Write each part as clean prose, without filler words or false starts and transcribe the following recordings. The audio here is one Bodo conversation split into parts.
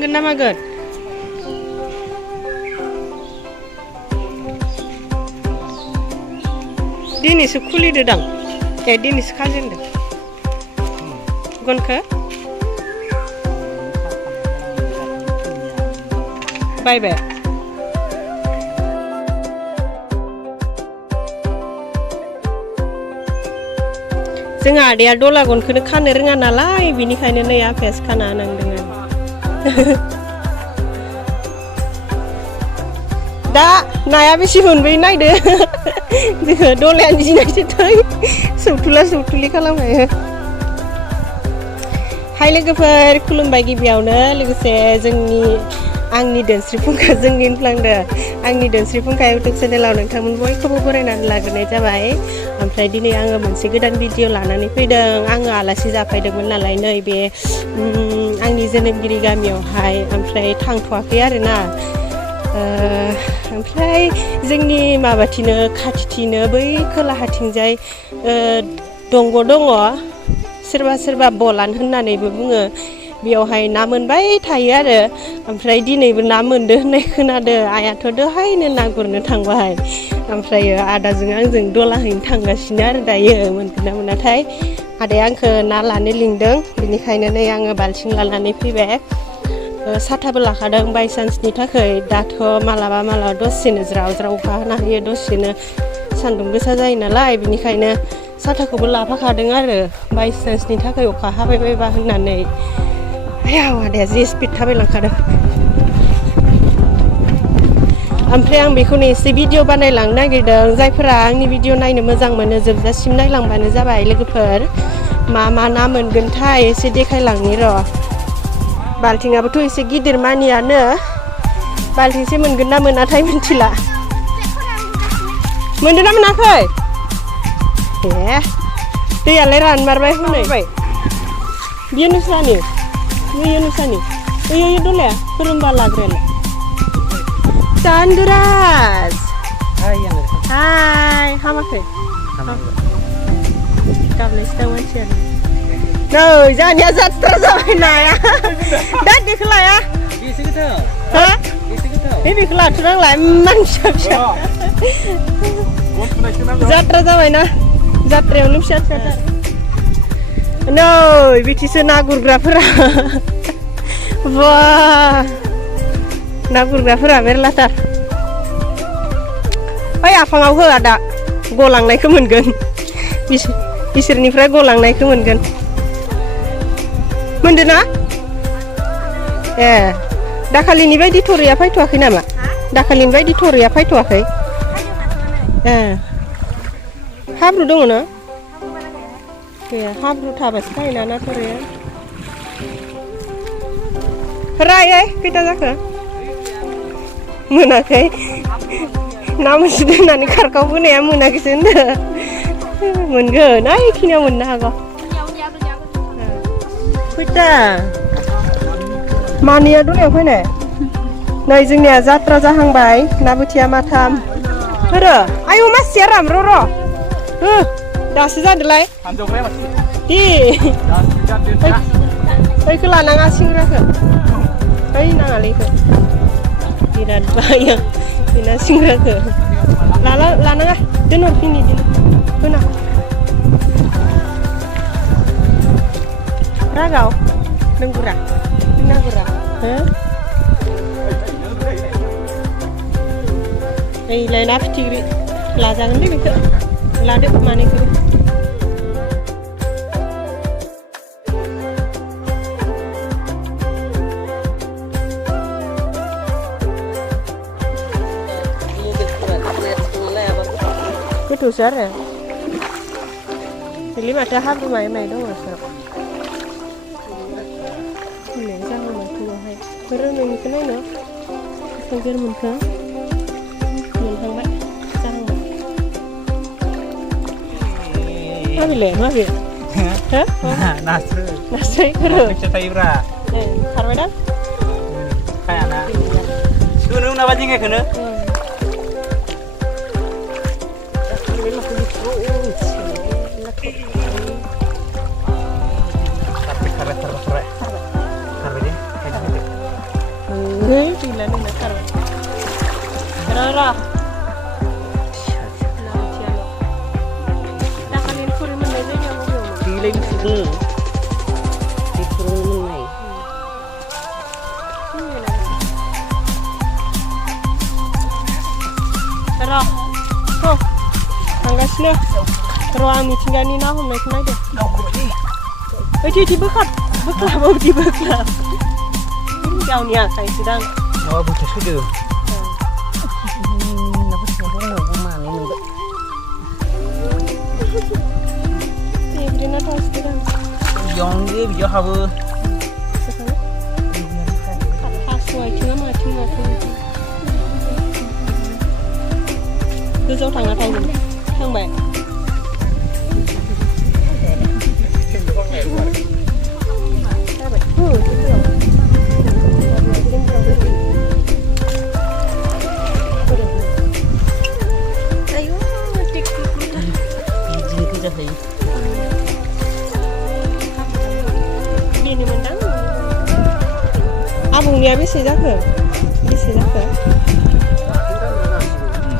थांगोन ना मागोन दिनैसो खुलिदो दां दिनैसो खाजेनदों गनखो बायबाय जोंहा आदैया दला गनखौनो खानो रोङा नालाय बिनिखायनो नै आफायासो खाना होनांदों दा नाया बेसे मोनबोयो नायदो जोङो दलायानो जिनायसो थै सौथुला सौथुलि खालामबाय हाय लोगोफोर खुलुमबाय गिबियावनो लोगोसे आंनि दोनस्रि फुंखा जोंनि होनफ्लांदो आंनि दोनस्रि फुंखा इउटुब चेनेलाव नोंथांमोन बयखौबो बरायनानै लाग्रोनाय जाबाय ओमफ्राय दिनै आङो मोनसे गोदान भिडिअ लानानै फैदों आङो आलासि जाफैदोंमोन नालाय नैबे आंनि जोनोमगिरि गामियावहाय ओमफ्राय थांथ'वाखै आरोना ओमफ्राय जोंनि माबाथिनो खाथिथिनो बै खोलाहाथिंजाय दंग' दङ सोरबा सोरबा बलान होननानैबो बुङो बेयावहाय ना मोनबाय थायो आरो ओमफ्राय दिनैबो ना मोनदो होननाय खोनादो आइयाथ' दहायनो ना गुरनो थांबाय ओमफ्रायो आदाजों आंजों दलाहैनो थांगासिनो आरो दायो मोनगोन ना मोनाथाय आदाया आंखौ ना लानो लिंदों बिनिखायनो नै आङो बाल्थिं लानानै फैबाय साथाबो लाखादों बायसान्सनि थाखाय दाथ' मालाबा दसेनो ज्राव ज्राव अखा हाना होयो दसेनो सान्दुं गोसा जायो नालाय बिनिखायनो साथाखौबो लाफाखादों आरो बायसान्सनि थाखाय अखा हाबाय बायबा होननानै आयाव आदाया जि स्पिड थाबायलांखादों ओमफ्राय आं बेखौनो एसे भिडिअ बानायलांनो नागिरदों जायफोरा आंनि भिडिअ नायनो मोजां मोनो जोबजासिम नायलांबानो जाबाय लोगोफोर मा ना मोनगोनथाय एसे देखायलांनि र' बाल्थिंआबोथ' एसे गिदिर मानियानो बाल्थिंसे मोनगोन ना मोनाथाय मिन्थिला मोनदों ना मोनाखै दैयालाय रानमारबाय हनै बियो नोंस्रानि बैयो दलाया खोरोमबा लाग्रायालाय चान्दुराज हाय हामाखै गाबनायसो दां मानसियानो नै जोंहानिया जात्रा जाबाय नाया दा बेखौ लाया हा बेखौ लाथ'नांला इमान फिसा फिसा जात्रा जाबायना जात्रायावनो फिसा फिसाथार नै बिथिंसो ना गुरग्राफोरा बा ना गुरग्राफोरा मेरलाथार ओइ आफाङाव हो आदा गलांनायखौ मोनगोन बिसोरनिफ्राय गलांनायखौ मोनगोन मोनदों ना दाखालिनि बायदि थरैया फैथ'वाखै नामा दाखालिनि बायदि थरैया फैथ'वाखै हाब्रु दङ ना गैया हाब्रु थाबासो थायोना ना थरैया राय खैथा जाखो मोनाखै ना मोनसे दोननानै खारखाव बोनाया मोनाखैसो होनदो मोनगोन ओइखिनियाव मोननो हागौ खैथा मानिया दलायाव फैनाय नै जोंनिया जात्रा जाहांबाय ना बोथिया माथाम होरो आयौ मासिया रामर' र' दासो जादोलाय दि ओइखौ लानाङा सिंग्राखौ ओइ नाङालै इखौ बिराद बायो बेना सिंग्राखौ लानाङा दोनहरफिनि होना रागाव नोंगुरा नागुरा ओइलाय ना फिथिख्रि लाजागोन दे बेखौ लादो मानैखौ गोथौसो आरो बिलि माथो हाब्रु माइ दङ साराव होननाय जाहोन फुङावहाय नोंनिखौ नायनो बेसेबां मोनखो मोनखांबाय जाहांबाय माबेलाय माबे नास्राय खोरो खारबाय दा खायाना सुनो नाबा जिंगायखौनो र' दाखालिनि खुरै मोननाय जायगायाव बबेयावमोन? बेलाय बिसोरनो बेफोरावनो मोननाय र' थांगासिनो र' आं मिथिंगानि ना हमनायखौ नायदो ओइदि बोख्लाब बिदि बोख्लाब गावनि आखाइसो दां माबा बोथोर फैदो देब्रेना थांसिगोन दां बियावनो बियाव हाबो थास' आथिङा माथिं गोजौआव थांना थांगोन थांबाय आबौनिया बेसे जाखो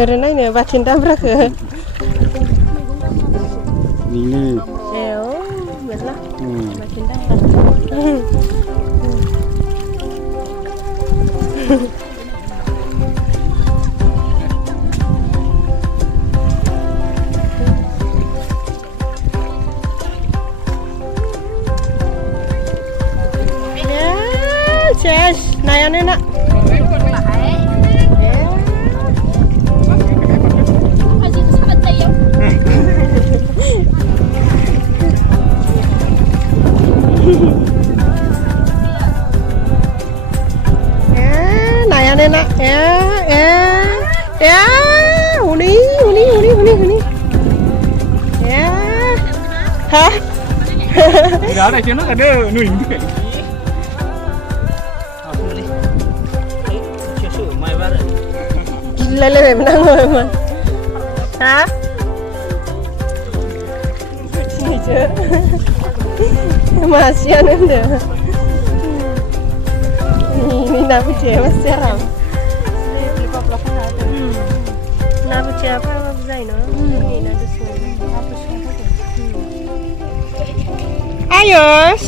ओरै नायनो बाथोन दामब्राखो बेनो ए मेरला बाथोन दामब्रा Yes, nayanin na. Nayanin na. Huni. Hah? Gak ada channel ada nuing. Gila le menang man. Hah? Sini je. Masih ada deh. Ini nak pergi masih ram. Nak pergi apa berzain no? Ini nak disuruh. Apa sih? Ayos.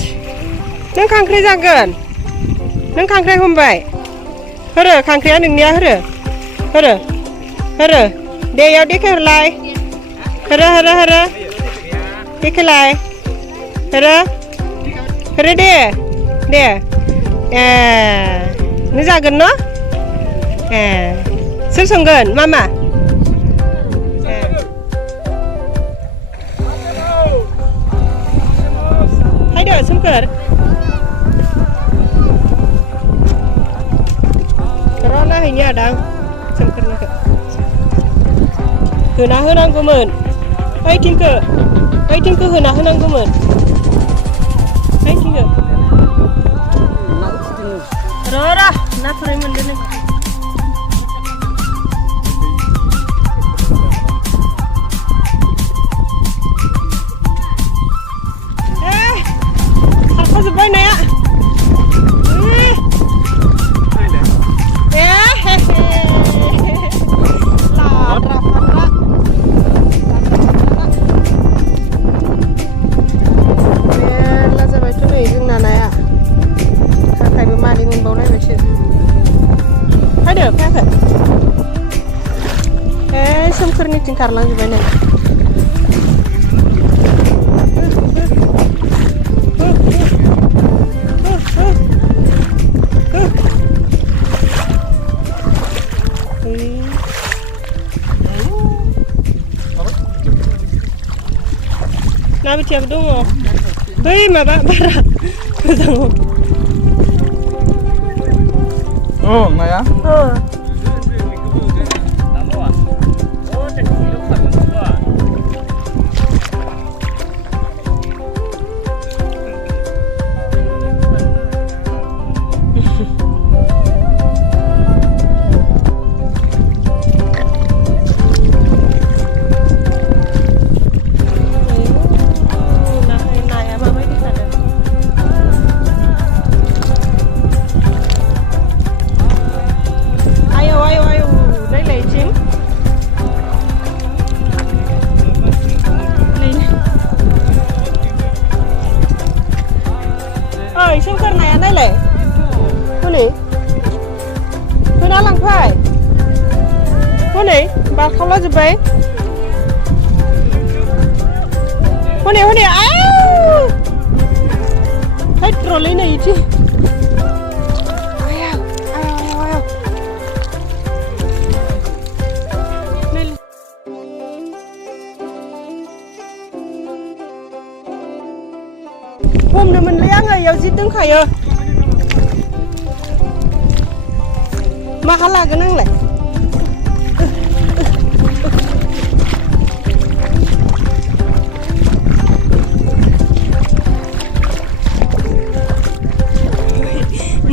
Neng kangkring jagan. Neng kangkring hombai. Hore kangkring nengnya hore. Hore. Dia yang dikerlai. Hore. Dikerlai. Hore dia. Ni jagan no? Sunggan, mama. Hai dah, sungker. Kerana ini ada. Hena hoनांगौमोन ओइथिंखो होना होनांगौमोन ओइथिंखो र' ना थुरै मोनदों नों खारखाजोब्बाय नाया सोमखोरनिथिं खारलांजोब्बाय नै ना बोथियाबो दङ बै माबा बारा गोजाङाव नाया बारखावलाजोब्बाय हनै हनै आव हायद्रलै नै इदि हमनो मोनलै आङो इयाव जि दोंखायो माहा लागोन आंलाय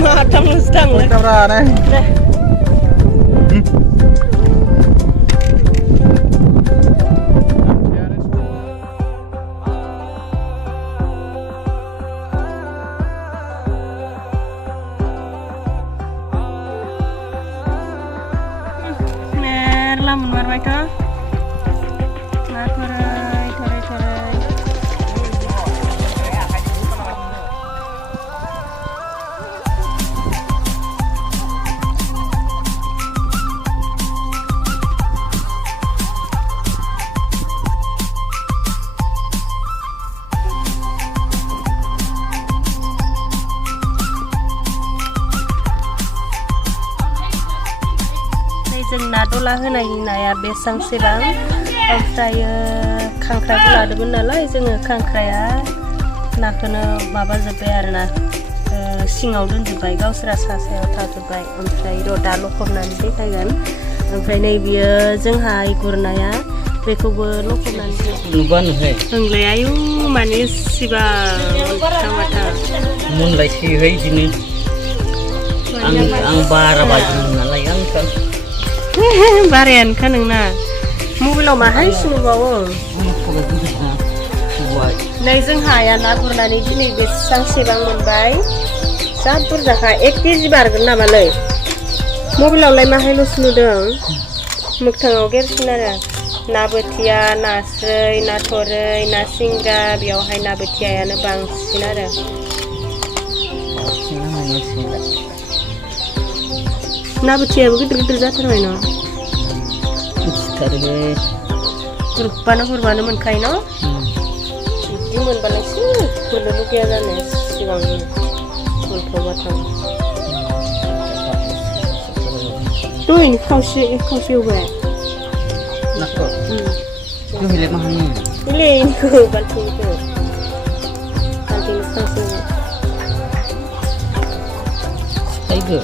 माथामल'सो थाङो Kamera này. मेरला मोनमारबायथ' ना थोरै थोरै थोरै जों ना दला होनायनि नाया बेसांसेबां ओमफ्राय खांख्रायबो लादोंमोन नालाय जोङो खांख्राया नाखौनो माबाजोब्बाय आरोना सिङाव दोनजोब्बाय गावसोरा सासेयाव थाजोब्बाय ओमफ्राय दा लखबनानै देखायगोन ओमफ्राय नै बियो जोंहा गुरनाया बेखौबो लखबनानै Nuban he. होंलाय आयु माने सिबा माथा Mun lai si he sini. Ang bara baju nalai ang kan. बारायानोखा नोंना मबाइलाव माहाय सिनुबावो नै जोंहाया ना गुरनानै दिनै बेसेबांसेबां मोनबाय जा बुरजाखा 1 केजि बारगोन नामालै मबाइलावलाय माहायल'सो नुदों मोगथाङाव गेरसिन आरो ना बोथिया नास्राय ना थोरै ना सिंग्रा बेयावहाय ना बोथियायानो बांसिन आरो ना बोथियाबो गिदिर गिदिर जाथारबाय न' गुरबानो मोनखायो न' बिदि मोनबालायसो गुरनो लुगैया जानो सिगां मोनथावबाथाय दहायनो खावसे एवबाय Nako. Itu hilang mahal. Ileiniku baltingku खावसे Tiger.